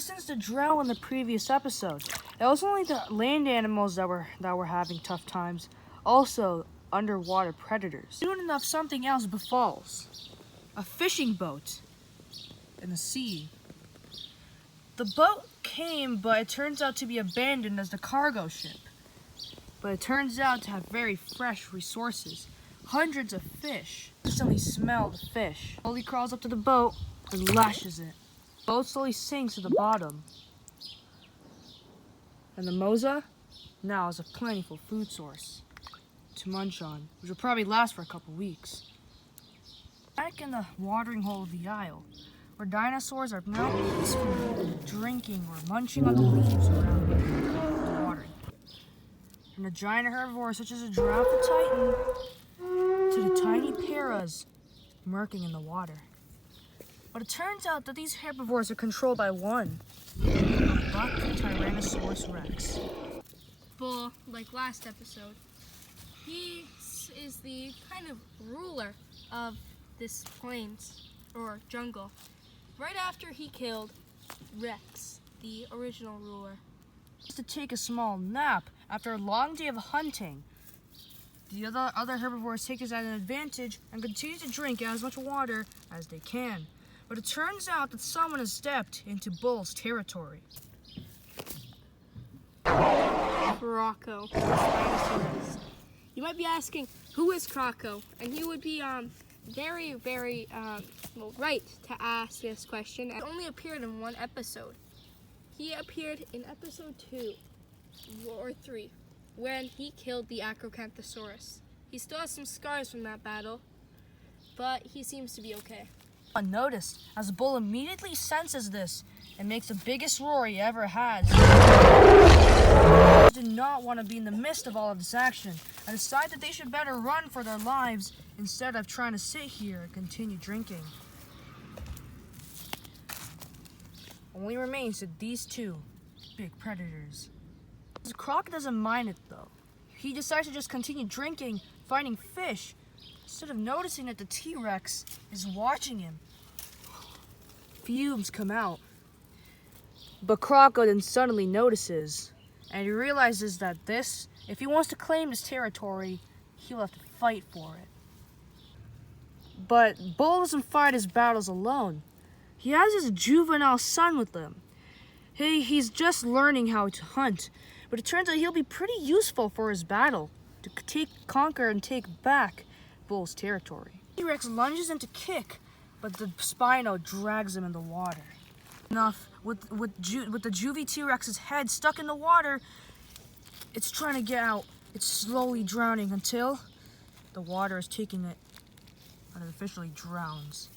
Since the drought in the previous episode, it was only the land animals that were having tough times. Also, underwater predators. Soon enough, something else befalls. A fishing boat in the sea. The boat came, but it turns out to be abandoned as the cargo ship. But it turns out to have very fresh resources. Hundreds of fish. Instantly smell the fish. Slowly crawls up to the boat and lashes it. The boat slowly sinks to the bottom. And the moza now is a plentiful food source to munch on, which will probably last for a couple weeks. Back in the watering hole of the Isle, where dinosaurs are now peacefully drinking or munching on the leaves around the watering. From the giant herbivores such as a giraffe and titan to the tiny paras murking in the water. But it turns out that these herbivores are controlled by one, a buck Tyrannosaurus Rex. Bull, like last episode, he is the kind of ruler of this plains or jungle. Right after he killed Rex, the original ruler. To take a small nap after a long day of hunting. The other herbivores take this as an advantage and continue to drink as much water as they can. But it turns out that someone has stepped into Bull's territory. Croco, the Spinosaurus. You might be asking, who is Croco? And he would be very, very right to ask this question. He only appeared in one episode. He appeared in episode 2 or 3 when he killed the Acrocanthosaurus. He still has some scars from that battle, but he seems to be okay. Unnoticed, as the bull immediately senses this and makes the biggest roar he ever had. They do not want to be in the midst of all of this action and decide that they should better run for their lives instead of trying to sit here and continue drinking. Only remains that these two big predators. The croc doesn't mind it though. He decides to just continue drinking, finding fish, instead of noticing that the T-Rex is watching him. Fumes come out. But Croco then suddenly notices, and he realizes that if he wants to claim this territory, he'll have to fight for it. But Bull doesn't fight his battles alone. He has his juvenile son with him. He's just learning how to hunt, but it turns out he'll be pretty useful for his battle, to conquer and take back Bull's territory. T-Rex lunges in to kick, but the Spino drags him in the water. Enough, with the juvie T-Rex's head stuck in the water, it's trying to get out. It's slowly drowning until the water is taking it and it officially drowns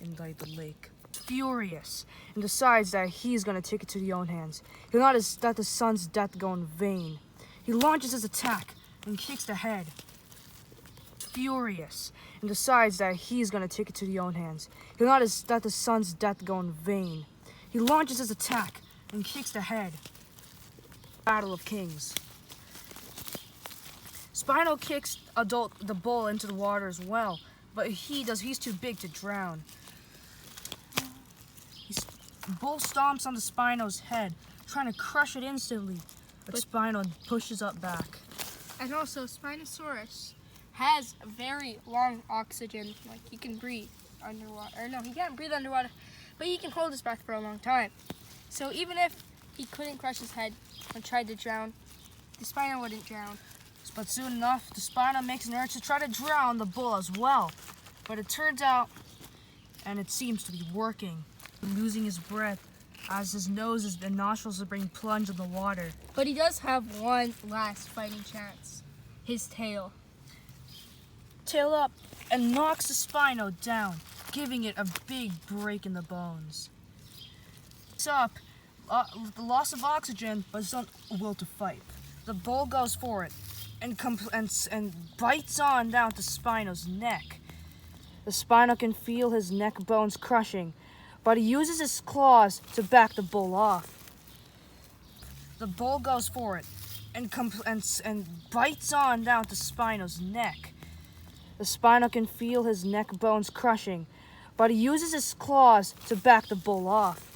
in the lake. Furious and decides that he's gonna take it to his own hands. He'll not let the son's death go in vain. He launches his attack and kicks the head. Furious and decides that he's gonna take it to his own hands. He'll not let the son's death go in vain. He launches his attack and kicks the head. Battle of Kings. Spino kicks the bull into the water as well, but he's too big to drown. Bull stomps on the Spino's head, trying to crush it instantly, but Spino pushes up back. And also, Spinosaurus has a very long oxygen, like he can breathe underwater. Or no, he can't breathe underwater, but he can hold his breath for a long time. So even if he couldn't crush his head and tried to drown, the Spino wouldn't drown. But soon enough, the Spino makes an urge to try to drown the bull as well. But it turns out, and it seems to be working, losing his breath as his nose and nostrils are being plunged in the water. But he does have one last fighting chance. His tail. Tail up and knocks the Spino down, giving it a big break in the bones. It's up, the loss of oxygen, but it's not a will to fight. The bull goes for it and bites on down to Spino's neck. The Spino can feel his neck bones crushing, but he uses his claws to back the bull off. The bull goes for it and bites on down to Spino's neck. The Spino can feel his neck bones crushing, but he uses his claws to back the bull off.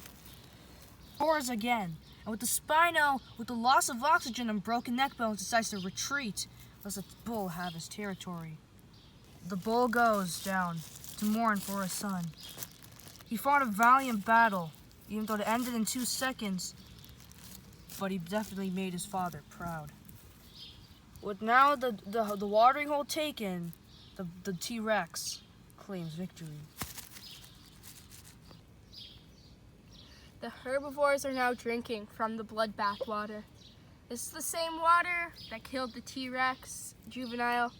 roars again. And with the Spino, with the loss of oxygen and broken neck bones, decides to retreat, lest the bull have his territory. The bull goes down to mourn for his son. He fought a valiant battle, even though it ended in 2 seconds, but he definitely made his father proud. With now the watering hole taken, the T-Rex claims victory. The herbivores are now drinking from the blood backwater. This is the same water that killed the T-Rex juvenile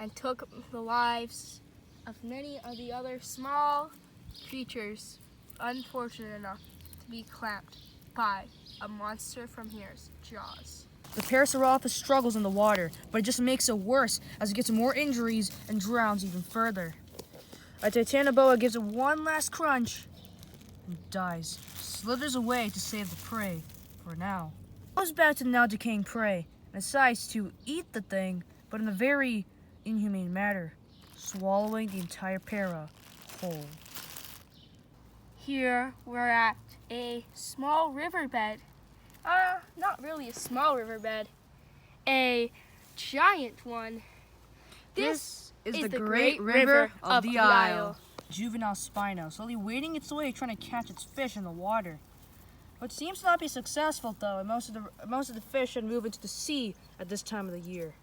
and took the lives of many of the other small creatures unfortunate enough to be clamped by a monster from here's jaws. The Parasaurolophus struggles in the water, but it just makes it worse as it gets more injuries and drowns even further. A Titanoboa gives it one last crunch and dies, slithers away to save the prey for now. Goes back to the now decaying prey and decides to eat the thing, but in a very inhumane manner, swallowing the entire para whole. Here we're at a small riverbed. Not really a small riverbed, a giant one. This is the great river of the Isle. Juvenile Spino, slowly wading its way, trying to catch its fish in the water. But seems to not be successful though, and most of the fish should move into the sea at this time of the year.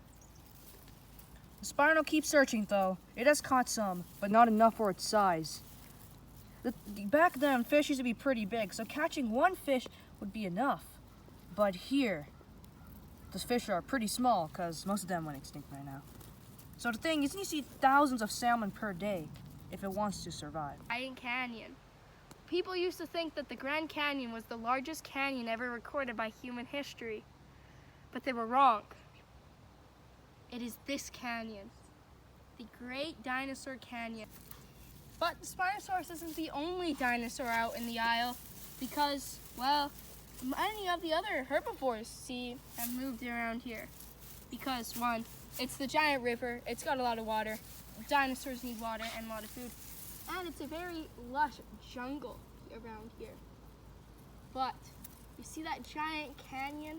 The Spino keeps searching though. It has caught some, but not enough for its size. Back then, fish used to be pretty big, so catching one fish would be enough. But here, the fish are pretty small because most of them went extinct by now. So the thing is, you see thousands of salmon per day if it wants to survive. Giant Canyon. People used to think that the Grand Canyon was the largest canyon ever recorded by human history, but they were wrong. It is this canyon, the Great Dinosaur Canyon. But the Spinosaurus isn't the only dinosaur out in the Isle because, well, many of the other herbivores, have moved around here. Because, one, it's the giant river, it's got a lot of water, dinosaurs need water and a lot of food, and it's a very lush jungle around here. But, you see that giant canyon?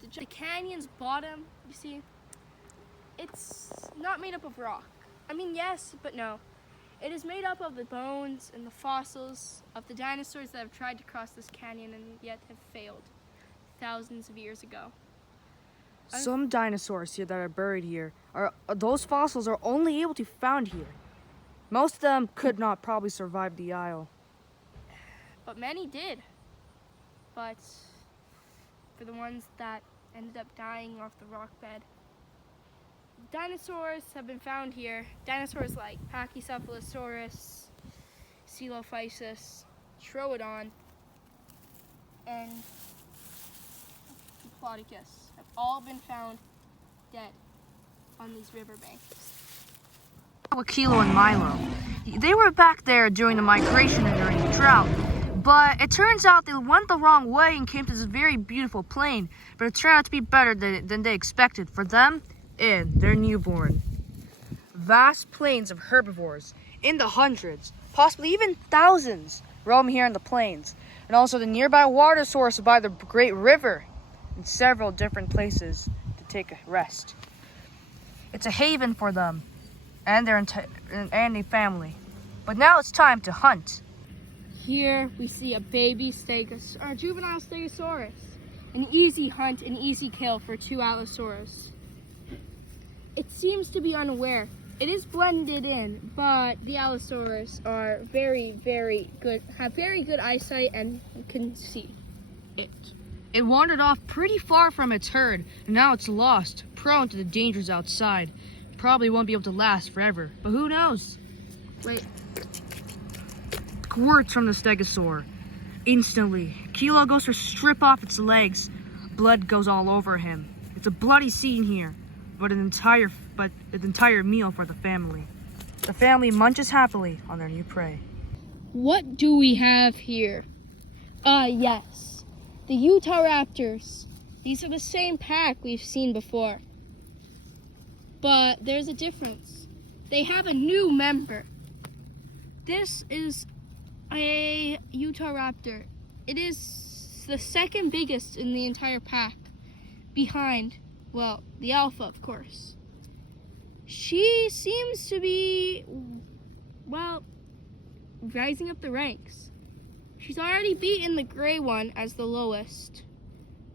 The canyon's bottom, you see, it's not made up of rock. I mean, yes, but no. It is made up of the bones and the fossils of the dinosaurs that have tried to cross this canyon and yet have failed thousands of years ago. Some dinosaurs here that are buried here, those fossils are only able to be found here. Most of them could not probably survive the Isle. But many did. But for the ones that ended up dying off the rock bed, dinosaurs have been found here. Dinosaurs like Pachycephalosaurus, Coelophysis, Troodon, and Diplodocus have all been found dead on these riverbanks. With Kilo and Milo, they were back there during the migration and during the drought. But it turns out they went the wrong way and came to this very beautiful plain. But it turned out to be better than they expected for them and their newborn. Vast plains of herbivores in the hundreds, possibly even thousands, roam here in the plains. And also the nearby water source by the great river and several different places to take a rest. It's a haven for them and their family. But now it's time to hunt. Here we see a baby juvenile stegosaurus. An easy hunt, an easy kill for two Allosaurus. It seems to be unaware. It is blended in, but the Allosaurus are very, very good, have very good eyesight and can see it. It wandered off pretty far from its herd, and now it's lost, prone to the dangers outside. Probably won't be able to last forever, but who knows? Wait. Squirts from the stegosaur. Instantly, Kilo goes to strip off its legs. Blood goes all over him. It's a bloody scene here, but an entire meal for the family. The family munches happily on their new prey. What do we have here? Yes. The Utah Raptors. These are the same pack we've seen before. But there's a difference. They have a new member. This is A Utah Raptor. It is the second biggest in the entire pack, behind, well, the Alpha, of course. She seems to be, well, rising up the ranks. She's already beaten the gray one as the lowest,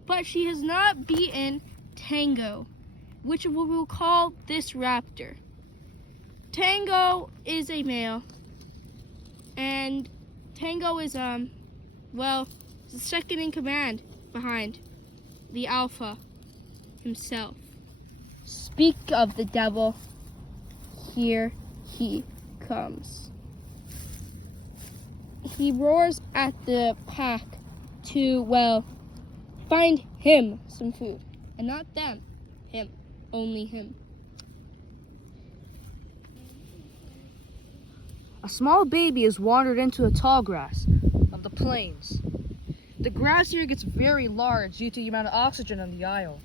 but she has not beaten Tango, which we will call this raptor. Tango is a male, and Tango is, well, the second in command behind the Alpha himself. Speak of the devil, here he comes. He roars at the pack to, well, find him some food. And not them, him, only him. A small baby has wandered into the tall grass of the plains. The grass here gets very large due to the amount of oxygen on the isle.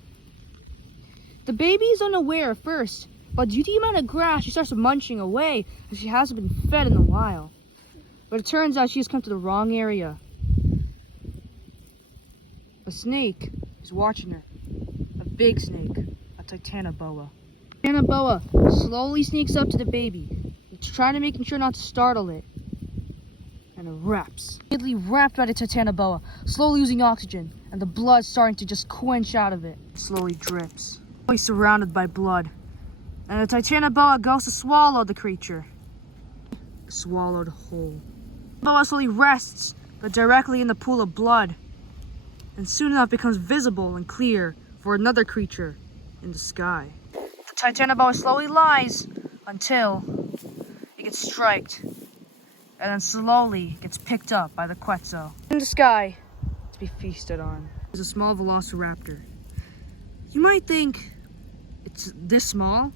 The baby is unaware at first, but due to the amount of grass, she starts munching away as she hasn't been fed in a while. But it turns out she has come to the wrong area. A snake is watching her. A big snake, a titanoboa. Titanoboa slowly sneaks up to the baby. It's trying to make sure not to startle it. And it wraps. Immediately wrapped by the titanoboa, slowly losing oxygen, and the blood starting to just quench out of it. It slowly drips. Slowly surrounded by blood. And the titanoboa goes to swallow the creature. Swallowed whole. The boa slowly rests, but directly in the pool of blood. And soon enough becomes visible and clear for another creature in the sky. The titanoboa slowly lies until it gets striked, and then slowly gets picked up by the Quetzal in the sky to be feasted on. There's a small velociraptor. You might think it's this small.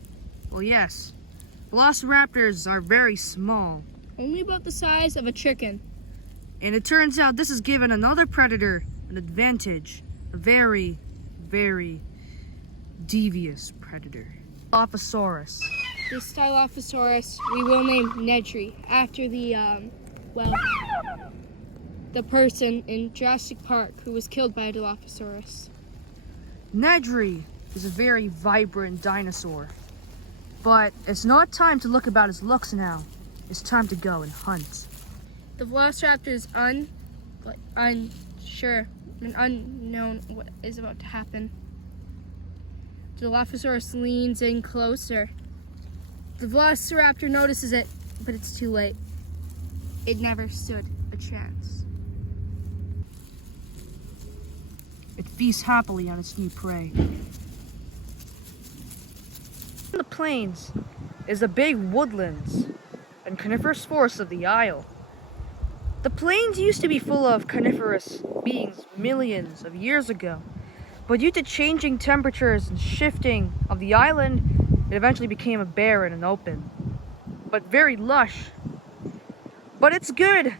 Well, yes. Velociraptors are very small. Only about the size of a chicken. And it turns out this has given another predator an advantage. A very, very devious predator. Dilophosaurus. This Dilophosaurus we will name Nedry, after the, the person in Jurassic Park who was killed by a Dilophosaurus. Nedry is a very vibrant dinosaur. But it's not time to look about his looks now. It's time to go and hunt. The Velociraptor is unsure and unknown what is about to happen. The Dilophosaurus leans in closer. The Velociraptor notices it, but it's too late. It never stood a chance. It feasts happily on its new prey. In the plains is the big woodlands and coniferous forests of the Isle. The plains used to be full of coniferous beings millions of years ago, but due to changing temperatures and shifting of the island, it eventually became a barren and open, but very lush. But it's good,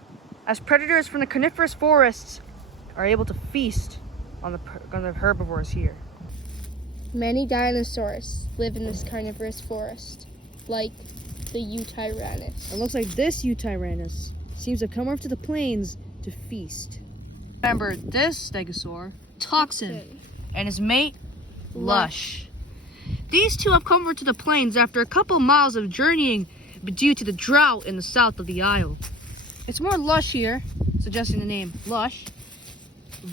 as predators from the coniferous forests are able to feast on the herbivores here. Many dinosaurs live in this carnivorous forest, like the Eutyrannus. It looks like this Eutyrannus seems to come over to the plains to feast. Remember this stegosaur, Toxin, and his mate, Lush. These two have come over to the plains after a couple miles of journeying due to the drought in the south of the Isle. It's more lush here, suggesting the name Lush,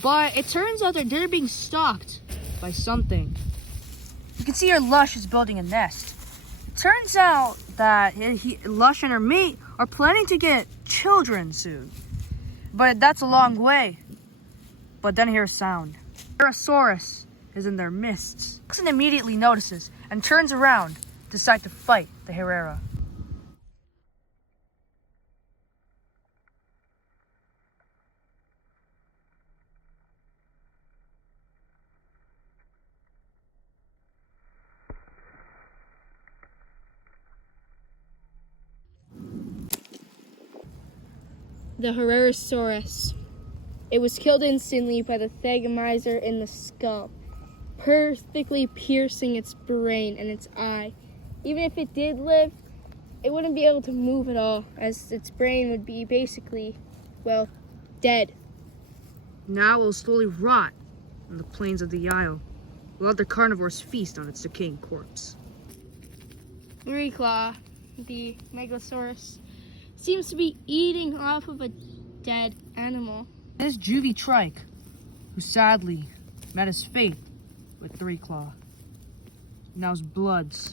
but it turns out that they're being stalked by something. You can see here Lush is building a nest. It turns out that Lush and her mate are planning to get children soon. But that's a long way. But then here's sound. Pterosaurus is in their midst. Toxin immediately notices and turns around to decide to fight the Herrera. The Herrerasaurus. It was killed instantly by the thagomizer in the skull, perfectly piercing its brain and its eye. Even if it did live, it wouldn't be able to move at all, as its brain would be basically well, dead. Now it will slowly rot on the plains of the Isle, while other carnivores feast on its decaying corpse. Three Claw, the Megalosaurus, seems to be eating off of a dead animal. This juvie trike, who sadly met his fate with Three Claw, now his blood's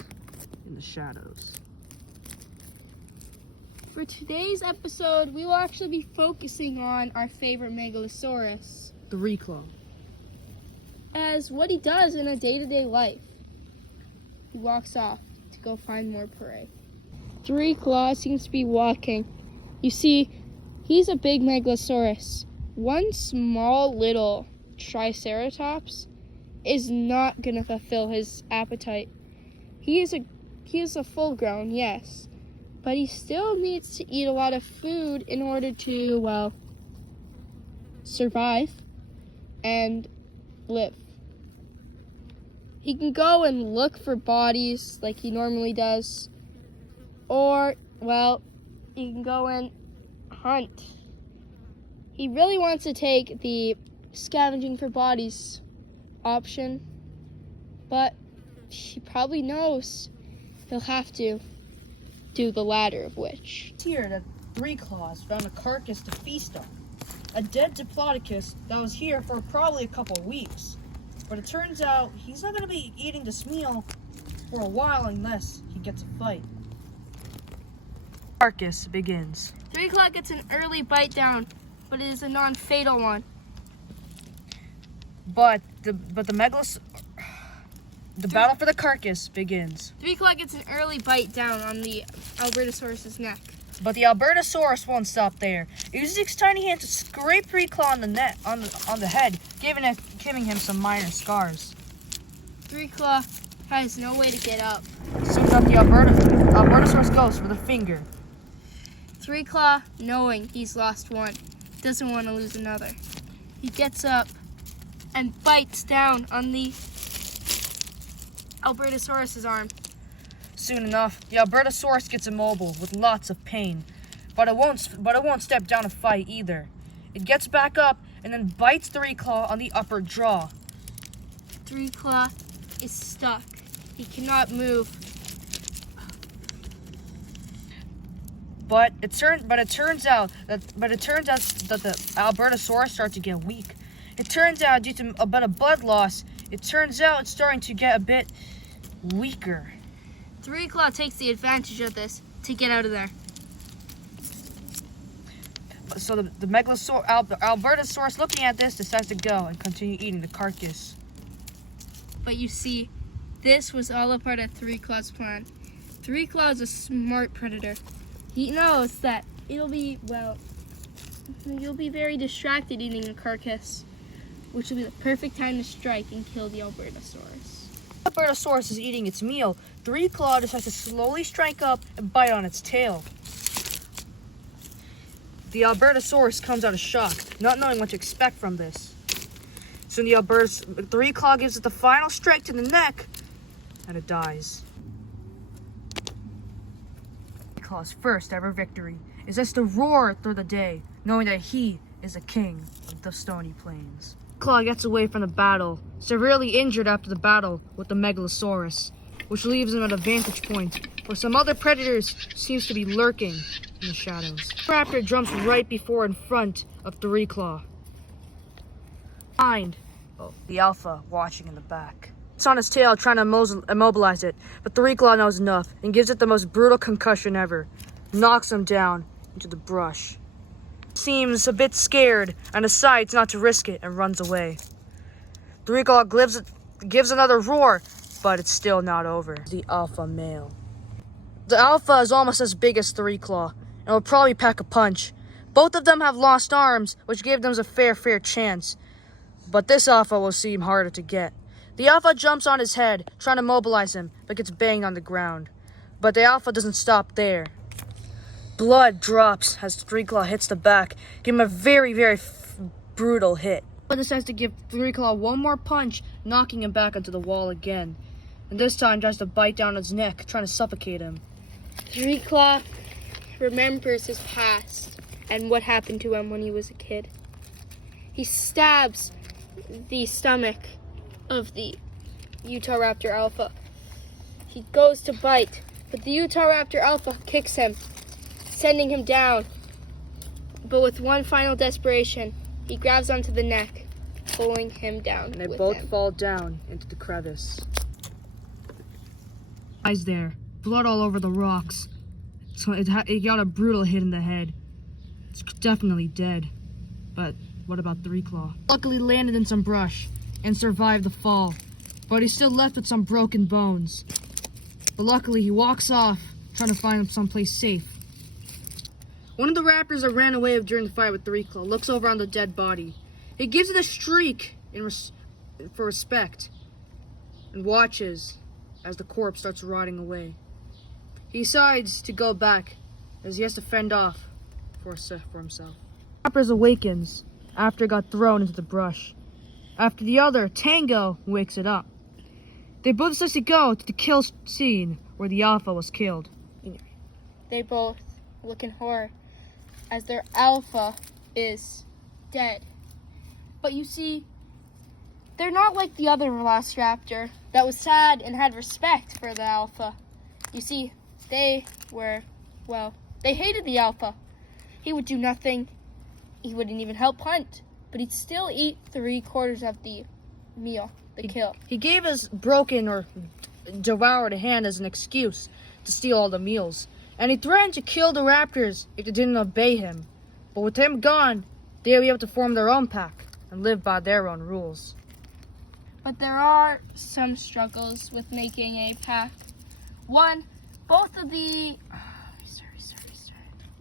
in the shadows. For today's episode, we will actually be focusing on our favorite Megalosaurus, Three Claw. as what he does in a day-to-day life. He walks off to go find more prey. Three Claw seems to be walking. You see, he's a big Megalosaurus. One small little Triceratops is not going to fulfill his appetite. He is a full-grown, yes, but he still needs to eat a lot of food in order to, well, survive and live. He can go and look for bodies like he normally does, or, well, he can go and hunt. He really wants to take the scavenging for bodies option, but he probably knows he'll have to do the latter of which. It's here that Three Claws found a carcass to feast on. A dead Diplodocus that was here for probably a couple weeks. But it turns out he's not going to be eating this meal for a while unless he gets a fight. Carcass begins. 3 o'clock gets an early bite down, but it is a non-fatal one. But the battle for the carcass begins. 3 o'clock gets an early bite down on the Albertosaurus's neck. But the Albertosaurus won't stop there. It uses its tiny hand to scrape Three Claw on the head, giving him some minor scars. 3 Claw has no way to get up. Soon enough, the Albertosaurus goes for the finger. 3 Claw, knowing he's lost one, doesn't want to lose another. He gets up and bites down on the Albertosaurus's arm. Soon enough, the Albertosaurus gets immobile with lots of pain, but it won't step down to fight either. It gets back up and then bites Three Claw on the upper jaw. 3 Claw is stuck. He cannot move. But it turns out that the Albertosaurus starts to get weak. It turns out due to a bit of blood loss, it's starting to get a bit weaker. 3 Claw takes the advantage of this to get out of there. So the Albertosaurus, looking at this, decides to go and continue eating the carcass. But you see, this was all a part of 3 Claw's plan. 3 Claw is a smart predator. He knows that you'll be very distracted eating a carcass, which will be the perfect time to strike and kill the Albertosaurus. The Albertosaurus is eating its meal. Three Claw decides to slowly strike up and bite on its tail. The Albertosaurus comes out of shock, not knowing what to expect from this. Soon Three Claw gives it the final strike to the neck, and it dies. Three Claw's first ever victory is just to roar through the day, knowing that he is the king of the Stony Plains. Claw gets away from the battle, severely injured after the battle with the Megalosaurus, which leaves him at a vantage point where some other predators seems to be lurking in the shadows. Raptor jumps right before in front of Three Claw. The Alpha watching in the back. It's on his tail trying to immobilize it, but Three Claw knows enough and gives it the most brutal concussion ever. Knocks him down into the brush. Seems a bit scared and decides not to risk it and runs away. Three Claw gives another roar, but it's still not over. The alpha male. The alpha is almost as big as Three Claw and will probably pack a punch. Both of them have lost arms, which gave them a fair chance. But this alpha will seem harder to get. The alpha jumps on his head, trying to mobilize him, but gets banged on the ground. But the alpha doesn't stop there. Blood drops as Three Claw hits the back, giving him a very brutal hit. But decides to give Three Claw one more punch, knocking him back onto the wall again. And this time tries to bite down his neck, trying to suffocate him. 3 Claw remembers his past and what happened to him when he was a kid. He stabs the stomach of the Utahraptor Alpha. He goes to bite, but the Utahraptor Alpha kicks him, sending him down. But with one final desperation, he grabs onto the neck, pulling him down. And they with both him. fall down into the crevice. Eyes there, blood all over the rocks. So it got a brutal hit in the head. It's definitely dead. But what about Three Claw? Luckily landed in some brush and survived the fall, but he's still left with some broken bones. But luckily he walks off, trying to find him someplace safe. One of the raptors that ran away during the fight with Three Claw looks over on the dead body. He gives it a shriek for respect and watches as the corpse starts rotting away. He decides to go back as he has to fend off for himself. Raptor awakens after it got thrown into the brush. After the other, Tango, wakes it up. They both decide to go to the kill scene where the alpha was killed. They both look in horror as their alpha is dead. But you see, they're not like the other velociraptor that was sad and had respect for the alpha. You see, they hated the alpha. He would do nothing. He wouldn't even help hunt, but he'd still eat 3/4 of the meal, the kill. He gave his broken or devoured hand as an excuse to steal all the meals. And he threatened to kill the raptors if they didn't obey him. But with him gone, they'll be able to form their own pack and live by their own rules. But there are some struggles with making a pack. One, both of the...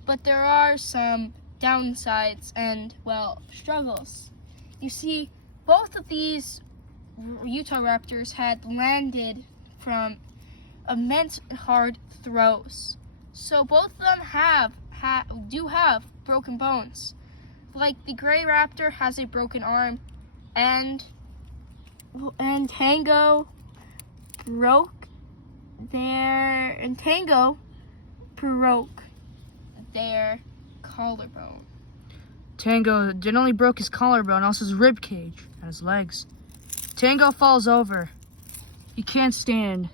But there are some downsides and, well, struggles. You see, both of these Utahraptors had landed from immense hard throws. So both of them do have broken bones. Like the gray raptor has a broken arm, and Tango broke their collarbone. Tango didn't only broke his collarbone, also his rib cage and his legs. Tango falls over. He can't stand.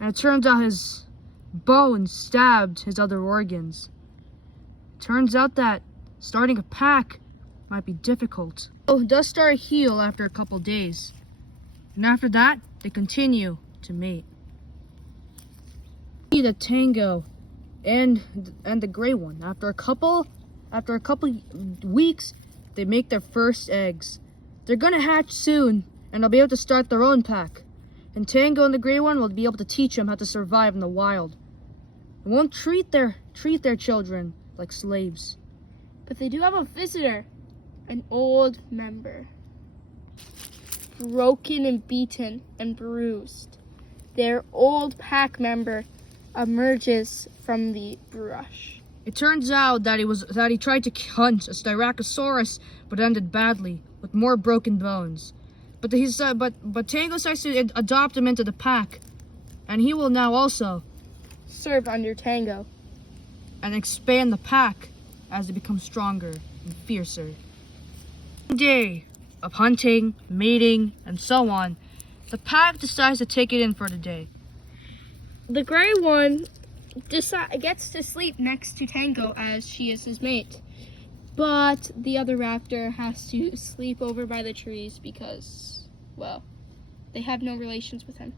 And it turns out his bones stabbed his other organs. Turns out that starting a pack might be difficult. Oh, it does start a heal after a couple days. And after that, they continue to mate. See the Tango and the gray one. After a couple weeks, they make their first eggs. They're gonna hatch soon, and they'll be able to start their own pack. And Tango and the gray one will be able to teach them how to survive in the wild. They won't treat their children like slaves. But they do have a visitor, an old member. Broken and beaten and bruised, their old pack member emerges from the brush. It turns out that he tried to hunt a Styracosaurus, but ended badly with more broken bones. But Tango decides to adopt him into the pack, and he will now also serve under Tango and expand the pack as they become stronger and fiercer. One day of hunting, mating, and so on, the pack decides to take it in for the day. The gray one gets to sleep next to Tango as she is his mate. But the other raptor has to sleep over by the trees because, well, they have no relations with him.